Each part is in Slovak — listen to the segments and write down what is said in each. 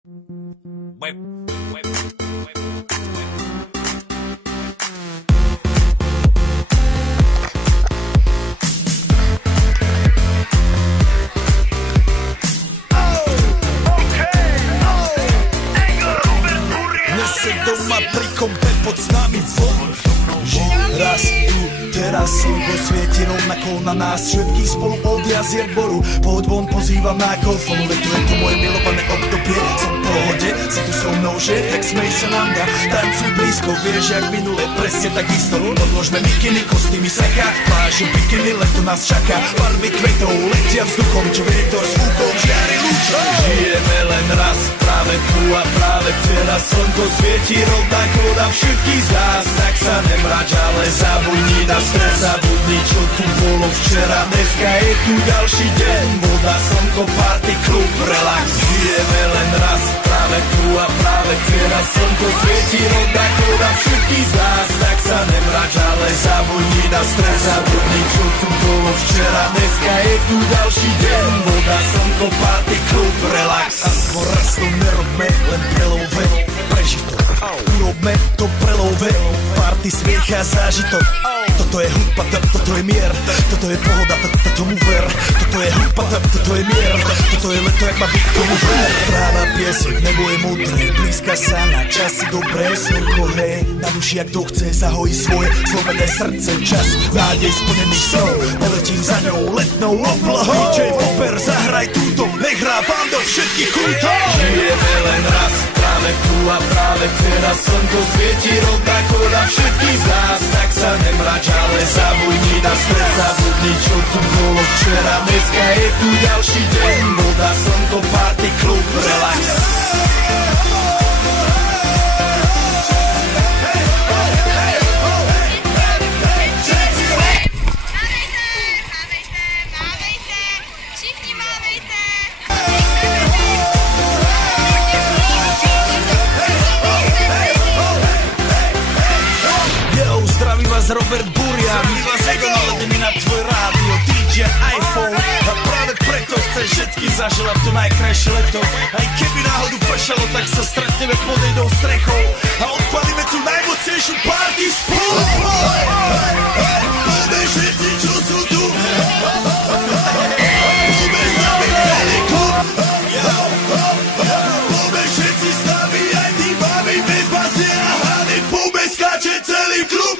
Nese doma pri kompe pod s nami von. Raz tu, teraz slnko svieti rovnako na nás všetkých spolu od jazier boru. Pohoď von, pozývam na golfonu, veď to je to moje milované obdobie. Som v pohode, si tu so mnou, že tak smej sa na mňa. Tancuj blízko, vieš jak minule, presne takisto. Odložme mikiny, kostýmy seka, pláže bikiny, leto nás čaká. Farby kvetov letia vzduchom, čo vietor s fúkom žiari lúčom. Žijeme len raz, práve tu a práve teraz slnko svieti rovnako na všetkých z nás. Tak sa nemrač, ale zabudni na stres, zabudni čo tu bolo včera. Dneska je tu ďalší deň, voda, slnko, party, klub, relax. Žijeme len raz, práve tu a práve teraz slnko svieti rovnako na všetkých z nás. Tak sa nemrač, ale zabudni na stres, zabudni čo tu bolo včera. Dneska je tu ďalší deň, voda, slnko, party, klub, relax. Aspoň raz to nerobme, len prelove, prežito. Urobme to prelove, party, smiech a zážitok. Toto je hudba, toto je mier, toto je pohoda, tomu ver. Toto je hudba, toto je mier, toto je leto, jak má byť, tomu ver. Tráva, piesok, nebo je modré, blízka sa na časy dobré. Slnko hreje, na duši jak kto chce, zahojí svoje slovené srdce. Čas, nádej splnených snov, poletím za ňou letnou oblohou. DJ Popper, zahraj túto, nech hrá vám do všetkých kútov. Žijeme len raz, práve tu a práve teraz slnko svieti rovnako na všetkých z nás. Tak sa nemrač, ale zabudni na stres, zabudni čo tu bolo včera. Dneska je tu ďalší deň, voda, slnko, party, klub, relax. Robert Burian, my vás naladení na tvoj rádio, DJ iPhone. A práve preto chceš všetky zaželať to najkrajšie leto. Aj keby náhodu pršalo, tak sa stretneme pod jednou strechou a odpalíme tu najmocnejšiu party spolu. Poďme všetci, čo sú tu, poďme s nami celý klub. Poďme všetci s nami, aj tí mami bez basie a hany. Poďme skáče celý klub.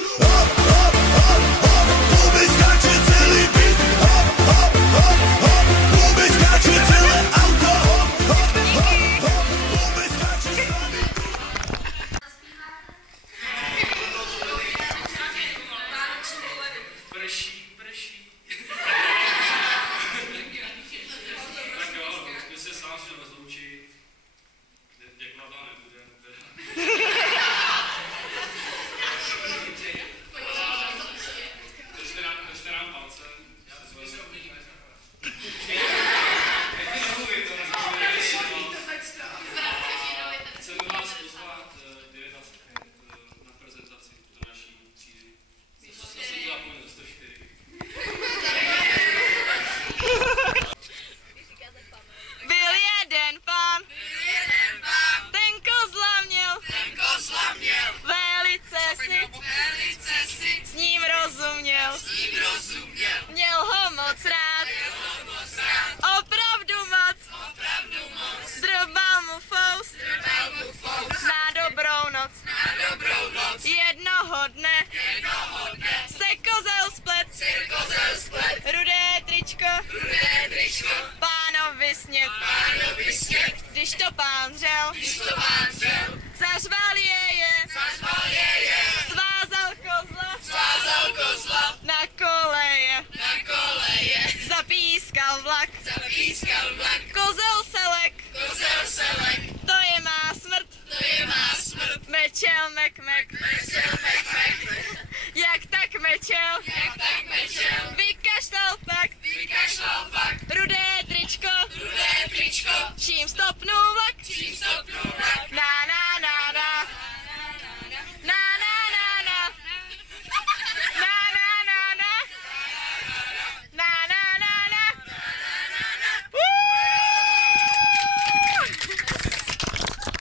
Měl ho moc rád, opravdu moc, drbal mu fous, na dobrou noc. Jednoho dne se kozel splet, rudé tričko, pánovi sněd, když to pán řel, zařval je